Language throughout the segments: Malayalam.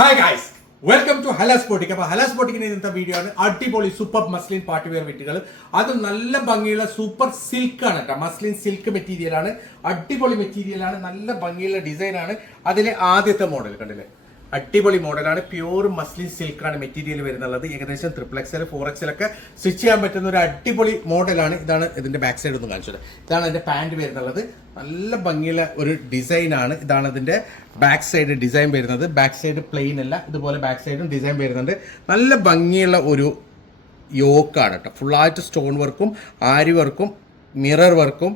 Hi guys, welcome to Halas boutique. അപ്പോൾ ഹലാസ് ബോട്ടിക്കിന് ഇന്നത്തെ വീഡിയോ ആണ് അടിപൊളി സൂപ്പർ മസ്ലിൻ പാർട്ടി വെയർ വെറ്റുകൾ. അത് നല്ല ഭംഗിയുള്ള സൂപ്പർ സിൽക്ക് ആണ് കേട്ടോ. മസ്ലിൻ സിൽക്ക് മെറ്റീരിയൽ ആണ്, അടിപൊളി മെറ്റീരിയൽ ആണ്, നല്ല ഭംഗിയുള്ള ഡിസൈൻ ആണ്. അതിലെ ആദ്യത്തെ മോഡൽ കണ്ടില്ലേ, അടിപൊളി മോഡലാണ്. പ്യൂർ മസ്ലിൻ സിൽക്കാണ് മെറ്റീരിയൽ വരുന്നുള്ളത്. ഏകദേശം 3XL 4XL ഒക്കെ സ്റ്റിച്ച് ചെയ്യാൻ പറ്റുന്ന ഒരു അടിപൊളി മോഡലാണ്. ഇതാണ് ഇതിന്റെ ബാക്ക് സൈഡ് ഒന്ന് കാണിച്ചത്. ഇതാണ് അതിന്റെ പാന്റ് വരുന്നുള്ളത്. നല്ല ഭംഗിയുള്ള ഒരു ഡിസൈൻ ആണ്. ഇതാണ് ഇതിന്റെ ബാക്ക് സൈഡ് ഡിസൈൻ വരുന്നത്. ബാക്ക് സൈഡ് പ്ലെയിൻ അല്ല, ഇതുപോലെ ബാക്ക് സൈഡും ഡിസൈൻ വരുന്നുണ്ട്. നല്ല ഭംഗിയുള്ള ഒരു യോക്കാണ് കേട്ടോ. ഫുള്ളായിട്ട് സ്റ്റോൺ വർക്കും ആരി വർക്കും മിറർ വർക്കും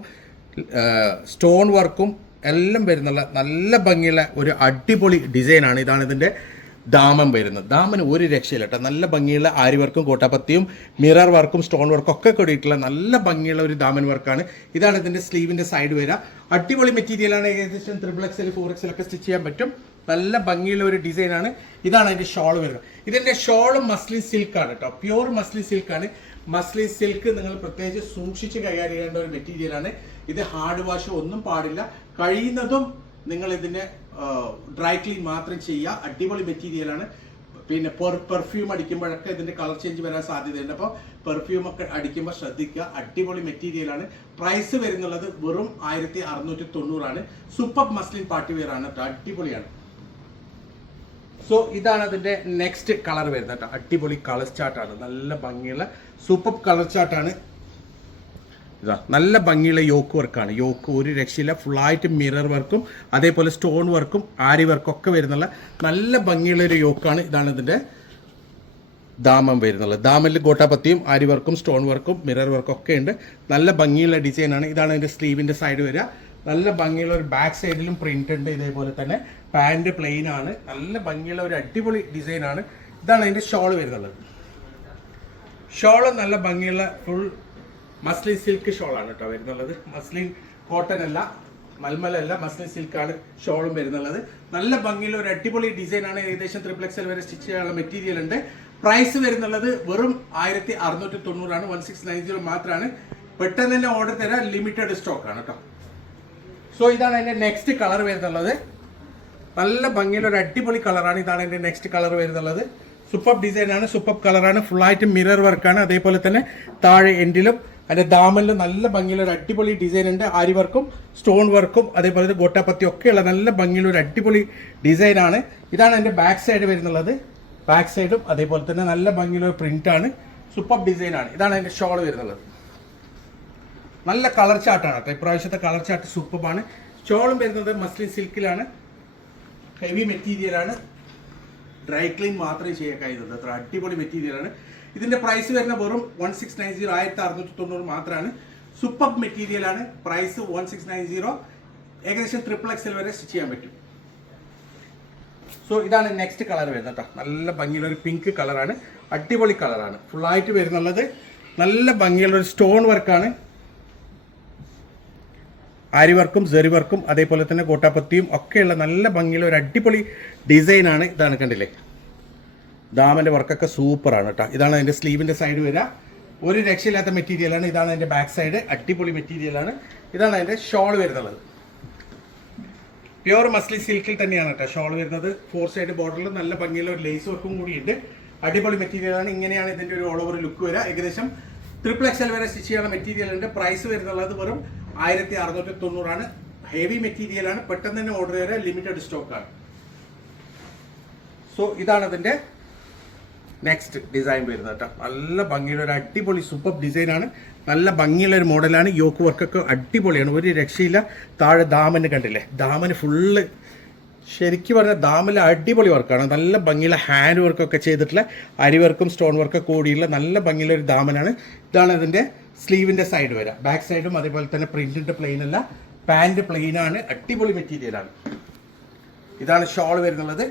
സ്റ്റോൺ വർക്കും എല്ലാം വരുന്നുള്ള നല്ല ഭംഗിയുള്ള ഒരു അടിപൊളി ഡിസൈനാണ്. ഇതാണ് ഇതിൻ്റെ ദാമൻ വരുന്നത്. ദാമന് ഒരു രക്ഷയില്ല കേട്ടോ. നല്ല ഭംഗിയുള്ള ആരി വർക്കും കോട്ടാപ്പത്തിയും മിറർ വർക്കും സ്റ്റോൺ വർക്കും ഒക്കെ കൂടിയിട്ടുള്ള നല്ല ഭംഗിയുള്ള ഒരു ദാമൻ വർക്കാണ്. ഇതാണ് ഇതിൻ്റെ സ്ലീവിൻ്റെ സൈഡ് വരിക. അടിപൊളി മെറ്റീരിയലാണ്. ഏകദേശം 3XL 4XL ഒക്കെ സ്റ്റിച്ച് ചെയ്യാൻ പറ്റും. നല്ല ഭംഗിയുള്ള ഒരു ഡിസൈനാണ്. ഇതാണ് അതിൻ്റെ ഷോൾ വരുന്നത്. ഇതിൻ്റെ ഷോളും മസ്ലിൻ സിൽക്കാണ് കേട്ടോ. പ്യൂർ മസ്ലിൻ സിൽക്കാണ്. മസ്ലിൻ സിൽക്ക് നിങ്ങൾ പ്രത്യേകിച്ച് സൂക്ഷിച്ച് കൈകാര്യം ചെയ്യേണ്ട ഒരു മെറ്റീരിയലാണ്. ഇത് ഹാർഡ് വാഷ് ഒന്നും പാടില്ല. കഴിയുന്നതും നിങ്ങൾ ഇതിനെ ഡ്രൈ ക്ലീൻ മാത്രം ചെയ്യുക. അടിപൊളി മെറ്റീരിയലാണ്. പിന്നെ പെർഫ്യൂം അടിക്കുമ്പോഴൊക്കെ ഇതിന്റെ കളർ ചേഞ്ച് വരാൻ സാധ്യതയുണ്ട്. അപ്പോൾ പെർഫ്യൂം ഒക്കെ അടിക്കുമ്പോൾ ശ്രദ്ധിക്കുക. അടിപൊളി മെറ്റീരിയലാണ്. പ്രൈസ് വരുന്നുള്ളത് വെറും 1690 സൂപ്പർ മസ്ലിൻ പാർട്ടി വെയർ ആണ് കേട്ടോ. അടിപൊളിയാണ്. സോ ഇതാണ് അതിന്റെ നെക്സ്റ്റ് കളർ വരുന്നത് കേട്ടോ. അടിപൊളി കളർ ചാർട്ടാണ്. നല്ല ഭംഗിയുള്ള സൂപ്പർ കളർ ചാർട്ടാണ്. ഇതാ നല്ല ഭംഗിയുള്ള യോക്ക് വർക്കാണ്. യോക്ക് ഒരു രക്ഷയില്ല. ഫുള്ളായിട്ട് മിറർ വർക്കും അതേപോലെ സ്റ്റോൺ വർക്കും ആരി വർക്കും ഒക്കെ വരുന്നുള്ള നല്ല ഭംഗിയുള്ള ഒരു യോക്കാണ്. ഇതാണ് ഇതിൻ്റെ ദാമം വരുന്നുള്ളത്. ദാമനിൽ ഗോട്ടാപത്തിയും ആരി വർക്കും സ്റ്റോൺ വർക്കും മിറർ വർക്കും ഒക്കെ ഉണ്ട്. നല്ല ഭംഗിയുള്ള ഡിസൈനാണ്. ഇതാണ് അതിൻ്റെ സ്ലീവിൻ്റെ സൈഡ് വരിക. നല്ല ഭംഗിയുള്ള ഒരു ബാക്ക് സൈഡിലും പ്രിന്റ് ഉണ്ട്. ഇതേപോലെ തന്നെ പാൻറ് പ്ലെയിൻ ആണ്. നല്ല ഭംഗിയുള്ള ഒരു അടിപൊളി ഡിസൈനാണ്. ഇതാണ് അതിൻ്റെ ഷോൾ വരുന്നുള്ളത്. ഷോള് നല്ല ഭംഗിയുള്ള ഫുൾ മസ്ലിൻ സിൽക്ക് ഷോളാണ് കേട്ടോ വരുന്നുള്ളത്. മസ്ലിൻ കോട്ടൺ അല്ല, മൽമലല്ല, മസ്ലിൻ സിൽക്കാണ് ഷോളും വരുന്നുള്ളത്. നല്ല ഭംഗിയുള്ള ഒരു അടിപൊളി ഡിസൈനാണ്. ഏകദേശം 3XL വരെ സ്റ്റിച്ച് ചെയ്യാനുള്ള മെറ്റീരിയൽ ഉണ്ട്. പ്രൈസ് വരുന്നുള്ളത് വെറും 1690 1690 മാത്രമാണ്. പെട്ടെന്ന് തന്നെ ഓർഡർ തരാം. ലിമിറ്റഡ് സ്റ്റോക്ക് ആണ് കേട്ടോ. സോ ഇതാണ് അതിന്റെ നെക്സ്റ്റ് കളർ വരുന്നുള്ളത്. നല്ല ഭംഗിയുള്ള ഒരു അടിപൊളി കളറാണ്. ഇതാണ് അതിന്റെ നെക്സ്റ്റ് കളർ വരുന്നുള്ളത്. സൂപ്പർ ഡിസൈനാണ്, സൂപ്പർ കളറാണ്. ഫുള്ളായിട്ട് മിറർ വർക്കാണ്. അതേപോലെ തന്നെ താഴെ എൻഡിലും അതിന്റെ ദാമനിലും നല്ല ഭംഗിയുള്ള ഒരു അടിപൊളി ഡിസൈൻ ഉണ്ട്. ആരി വർക്കും സ്റ്റോൺ വർക്കും അതേപോലെ തന്നെ ഗോട്ടാപ്പത്തി ഒക്കെയുള്ള നല്ല ഭംഗിയുള്ള ഒരു അടിപൊളി ഡിസൈനാണ്. ഇതാണ് അതിന്റെ ബാക്ക് സൈഡ് വരുന്നുള്ളത്. ബാക്ക് സൈഡും അതേപോലെ തന്നെ നല്ല ഭംഗിയുള്ള ഒരു പ്രിന്റ് ആണ്. സൂപ്പർ ഡിസൈനാണ്. ഇതാണ് അതിന്റെ ഷോൾ വരുന്നുള്ളത്. നല്ല കളർ ചാർട്ടാണ് കേട്ടോ. ഇപ്രാവശ്യത്തെ കളർ ചാർട്ട് സൂപ്പറാണ്. ഷോളും വരുന്നത് മസ്ലിൻ സിൽക്കിലാണ്. ഹെവി മെറ്റീരിയലാണ്. ഡ്രൈ ക്ലീൻ മാത്രമേ ചെയ്യാൻ കഴിയുന്നത്. അത്ര അടിപൊളി മെറ്റീരിയലാണ്. ഇതിന്റെ പ്രൈസ് വരുന്ന വെറും 1690 1690 മാത്രമാണ്. സൂപ്പർ മെറ്റീരിയലാണ്. പ്രൈസ് 1690. ഏകദേശം 3XL വരെ സ്റ്റിച്ച് ചെയ്യാൻ പറ്റും. സോ ഇതാണ് നെക്സ്റ്റ് കളർ വരുന്നത് കേട്ടോ. നല്ല ഭംഗിയുള്ള ഒരു പിങ്ക് കളറാണ്. അടിപൊളി കളറാണ്. ഫുള്ളായിട്ട് വരുന്നുള്ളത് നല്ല ഭംഗിയുള്ള ഒരു സ്റ്റോൺ വർക്കാണ്. ആരി വർക്കും സെറി വർക്കും അതേപോലെ തന്നെ കോട്ടാപ്പത്തിയും ഒക്കെയുള്ള നല്ല ഭംഗിയുള്ള ഒരു അടിപൊളി ഡിസൈനാണ്. ഇതാണ് കണ്ടില്ലേ, ദാമന്റെ വർക്കൊക്കെ സൂപ്പറാണ് കേട്ടോ. ഇതാണ് അതിന്റെ സ്ലീവിന്റെ സൈഡ് വരിക. ഒരു രക്ഷയില്ലാത്ത മെറ്റീരിയലാണ്. ഇതാണ് അതിന്റെ ബാക്ക് സൈഡ്. അടിപൊളി മെറ്റീരിയലാണ്. ഇതാണ് അതിന്റെ ഷോൾ വരുന്നത്. പ്യൂർ മസ്ലിൻ സിൽക്കിൽ തന്നെയാണ് കേട്ടോ ഷോൾ വരുന്നത്. 4 സൈഡ് ബോർഡറിൽ നല്ല ഭംഗിയുള്ള ഒരു ലേസ് വർക്കും കൂടിയുണ്ട്. അടിപൊളി മെറ്റീരിയലാണ്. ഇങ്ങനെയാണ് ഇതിന്റെ ഒരു ഓൾ ഓവർ ലുക്ക് വരിക. ഏകദേശം 3XL വരെ സ്റ്റിച്ച് ചെയ്യാനുള്ള മെറ്റീരിയൽ ഉണ്ട്. പ്രൈസ് വരുന്നുള്ളത് വെറും 1690. ഹെവി മെറ്റീരിയലാണ്. പെട്ടെന്ന് തന്നെ ഓർഡർ ചെയ്ത ലിമിറ്റഡ് സ്റ്റോക്കാണ്. സോ ഇതാണ് അതിന്റെ നെക്സ്റ്റ് ഡിസൈൻ വരുന്നത് കേട്ടോ. നല്ല ഭംഗിയുള്ള ഒരു അടിപൊളി സൂപ്പർ ഡിസൈനാണ്. നല്ല ഭംഗിയുള്ള ഒരു മോഡലാണ്. യോക്ക് വർക്കൊക്കെ അടിപൊളിയാണ്. ഒരു രക്ഷയില്ല. താഴെ ദാമന് കണ്ടില്ലേ, ദാമന് ഫുള്ള് ശരിക്കും പറഞ്ഞാൽ ദാമിൽ അടിപൊളി വർക്കാണ്. നല്ല ഭംഗിയുള്ള ഹാൻഡ് വർക്കൊക്കെ ചെയ്തിട്ടുള്ള അരി വർക്കും സ്റ്റോൺ വർക്കൊക്കെ കൂടിയുള്ള നല്ല ഭംഗിയുള്ള ഒരു ദാമനാണ്. ഇതാണ് ഇതിൻ്റെ സ്ലീവിൻ്റെ സൈഡ് വരിക. ബാക്ക് സൈഡും അതേപോലെ തന്നെ പ്രിന്റിൻ്റെ പ്ലെയിൻ അല്ല, പാൻറ് പ്ലെയിൻ ആണ്. അടിപൊളി മെറ്റീരിയലാണ്. ഇതാണ് ഷോൾ വരുന്നുള്ളത്.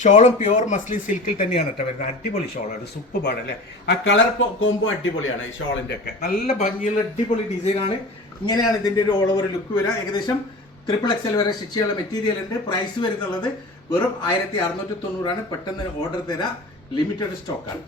ഷോളും പ്യൂർ മസ്ലിൻ സിൽക്കിൽ തന്നെയാണ് കേട്ടോ വരുന്നത്. അടിപൊളി ഷോളാണ്. സൂപ്പറാണ് അല്ലേ. ആ കളർ കോംബോ അടിപൊളിയാണ് ഈ ഷോളിൻ്റെ ഒക്കെ. നല്ല ഭംഗിയുള്ള അടിപൊളി ഡിസൈനാണ്. ഇങ്ങനെയാണ് ഇതിൻ്റെ ഒരു ഓൾ ഓവർ ലുക്ക് വരിക. ഏകദേശം 3XL വരെ സ്റ്റിച്ച് ചെയ്യാനുള്ള മെറ്റീരിയൽ ഉണ്ട്. പ്രൈസ് വരുന്നുള്ളത് വെറും 1690. പെട്ടെന്ന് ഓർഡർ തരാം. ലിമിറ്റഡ് സ്റ്റോക്കാണ്.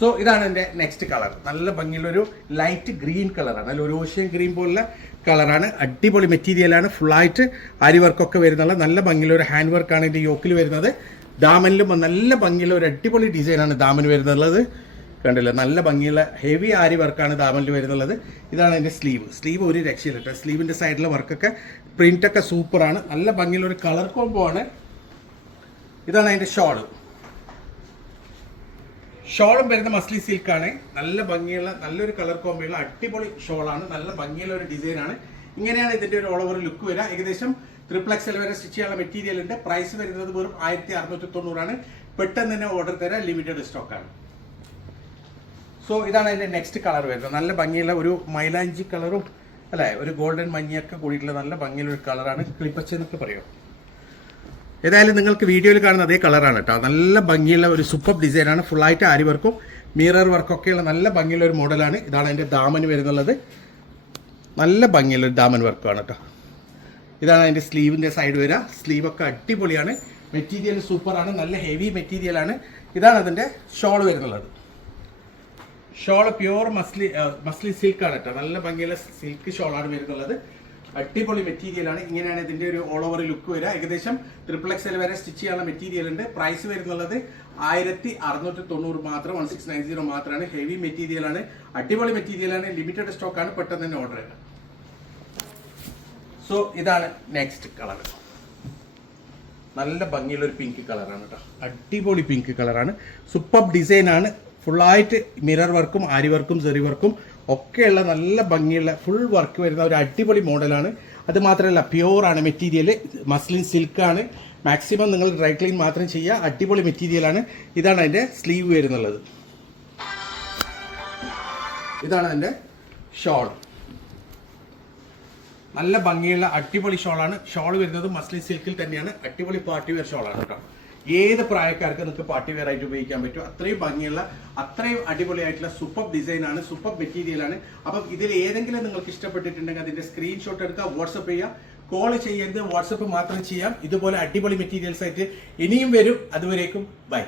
സോ ഇതാണ് എൻ്റെ നെക്സ്റ്റ് കളർ. നല്ല ഭംഗിയുള്ളൊരു ലൈറ്റ് ഗ്രീൻ കളറാണ്. നല്ല ഒരു ഓഷ്യൻ ഗ്രീൻ പോലുള്ള കളറാണ്. അടിപൊളി മെറ്റീരിയലാണ്. ഫുള്ളായിട്ട് അരി വർക്കൊക്കെ വരുന്നുള്ള നല്ല ഭംഗിയുള്ള ഒരു ഹാൻഡ് വർക്കാണ് ഇതിൻ്റെ യോക്കിൽ വരുന്നത്. ദാമനിലും നല്ല ഭംഗിയുള്ള ഒരു അടിപൊളി ഡിസൈനാണ് ദാമന് വരുന്നുള്ളത്. കണ്ടില്ല, നല്ല ഭംഗിയുള്ള ഹെവി ആരി വർക്കാണ് ദാമനിൽ വരുന്നുള്ളത്. ഇതാണ് അതിൻ്റെ സ്ലീവ് ഒരു രക്ഷയില്ല കേട്ടോ. സ്ലീവിൻ്റെ സൈഡിലെ വർക്കൊക്കെ പ്രിൻ്റൊക്കെ സൂപ്പറാണ്. നല്ല ഭംഗിയുള്ള ഒരു കളർ കോംബോ ആണ്. ഇതാണ് അതിൻ്റെ ഷോളും വരുന്ന മസ്ലിൻ സിൽക്കാണ്. നല്ല ഭംഗിയുള്ള നല്ലൊരു കളർ കോമ്പിയുള്ള അടിപൊളി ഷോളാണ്. നല്ല ഭംഗിയുള്ള ഒരു ഡിസൈനാണ്. ഇങ്ങനെയാണ് ഇതിൻ്റെ ഒരു ഓൾ ഓവർ ലുക്ക് വരിക. ഏകദേശം XXL വരെ സ്റ്റിച്ച് ചെയ്യാനുള്ള മെറ്റീരിയൽ ഉണ്ട്. പ്രൈസ് വരുന്നത് വെറും 1690 പെട്ടെന്ന് തന്നെ ഓർഡർ തരാം, ലിമിറ്റഡ് സ്റ്റോക്കാണ്. സോ ഇതാണ് അതിൻ്റെ നെക്സ്റ്റ് കളർ വരുന്നത്. നല്ല ഭംഗിയുള്ള ഒരു മൈലാഞ്ചി കളറും അല്ലേ, ഒരു ഗോൾഡൻ മഞ്ഞയൊക്കെ കൂടിയിട്ടുള്ള നല്ല ഭംഗിയുള്ള ഒരു കളറാണ്. ക്ലിപ്പച്ച എന്നൊക്കെ പറയും. ഏതായാലും നിങ്ങൾക്ക് വീഡിയോയിൽ കാണുന്ന അതേ കളറാണ് കേട്ടോ. നല്ല ഭംഗിയുള്ള ഒരു സൂപ്പർ ഡിസൈനാണ്. ഫുള്ളായിട്ട് ആരി വർക്കും മിറർ വർക്കൊക്കെയുള്ള നല്ല ഭംഗിയുള്ള ഒരു മോഡലാണ്. ഇതാണ് അതിൻ്റെ ദാമന് വരുന്നുള്ളത്. നല്ല ഭംഗിയുള്ള ഒരു ദാമൻ വർക്കാണ് കേട്ടോ. ഇതാണ് അതിൻ്റെ സ്ലീവിൻ്റെ സൈഡ് വരിക. സ്ലീവൊക്കെ അടിപൊളിയാണ്. മെറ്റീരിയൽ സൂപ്പറാണ്. നല്ല ഹെവി മെറ്റീരിയലാണ്. ഇതാണ് അതിൻ്റെ ഷോൾ വരുന്നുള്ളത്. ഷോള് പ്യുവർ മസ്ലിൻ സിൽക്കാണ് കേട്ടോ. നല്ല ഭംഗിയുള്ള സിൽക്ക് ഷോളാണ് വരുന്നുള്ളത്. അടിപൊളി മെറ്റീരിയലാണ്. ഇങ്ങനെയാണ് ഇതിൻ്റെ ഒരു ഓൾ ഓവർ ലുക്ക് വരിക. ഏകദേശം XXL വരെ സ്റ്റിച്ച് ചെയ്യാനുള്ള മെറ്റീരിയൽ ഉണ്ട്. പ്രൈസ് വരുന്നുള്ളത് 1690 മാത്രം, 1690 മാത്രമാണ്. ഹെവി മെറ്റീരിയലാണ്. അടിപൊളി മെറ്റീരിയലാണ്. ലിമിറ്റഡ് സ്റ്റോക്കാണ്. പെട്ടെന്ന് തന്നെ ഓർഡർ ചെയ്യാം. സോ ഇതാണ് നെക്സ്റ്റ് കളർ. നല്ല ഭംഗിയുള്ള ഒരു പിങ്ക് കളറാണ് കേട്ടോ. അടിപൊളി പിങ്ക് കളറാണ്. സൂപ്പർ ഡിസൈനാണ്. ഫുള്ളായിട്ട് മിറർ വർക്കും ആരി വർക്കും സെറി വർക്കും ഒക്കെയുള്ള നല്ല ഭംഗിയുള്ള ഫുൾ വർക്ക് വരുന്ന ഒരു അടിപൊളി മോഡലാണ്. അത് മാത്രമല്ല പ്യുവറാണ് മെറ്റീരിയൽ. മസ്ലിൻ സിൽക്കാണ്. മാക്സിമം നിങ്ങൾ ഡ്രൈ ക്ലീൻ മാത്രം ചെയ്യുക. അടിപൊളി മെറ്റീരിയലാണ്. ഇതാണ് അതിൻ്റെ സ്ലീവ് വരുന്നുള്ളത്. ഇതാണ് അതിൻ്റെ ഷോൾ. നല്ല ഭംഗിയുള്ള അടിപൊളി ഷോളാണ്. ഷോൾ വരുന്നത് മസ്ലിൻ സിൽക്കിൽ തന്നെയാണ്. അടിപൊളി പാർട്ടി വെയർ ഷോളാണ് കേട്ടോ. ഏത് പ്രായക്കാർക്ക് നിങ്ങൾക്ക് പാർട്ടി വെയർ ആയിട്ട് ഉപയോഗിക്കാൻ പറ്റും. അത്രയും ഭംഗിയുള്ള അത്രയും അടിപൊളിയായിട്ടുള്ള സൂപ്പർ ഡിസൈനാണ്. സൂപ്പർ മെറ്റീരിയലാണ്. അപ്പം ഇതിൽ ഏതെങ്കിലും നിങ്ങൾക്ക് ഇഷ്ടപ്പെട്ടിട്ടുണ്ടെങ്കിൽ അതിൻ്റെ സ്ക്രീൻഷോട്ട് എടുക്കുക, വാട്സപ്പ് ചെയ്യുക. കോൾ ചെയ്യരുത്, വാട്സപ്പ് മാത്രം ചെയ്യാം. ഇതുപോലെ അടിപൊളി മെറ്റീരിയൽസ് ആയിട്ട് ഇനിയും വരും. അതുവരേക്കും ബൈ.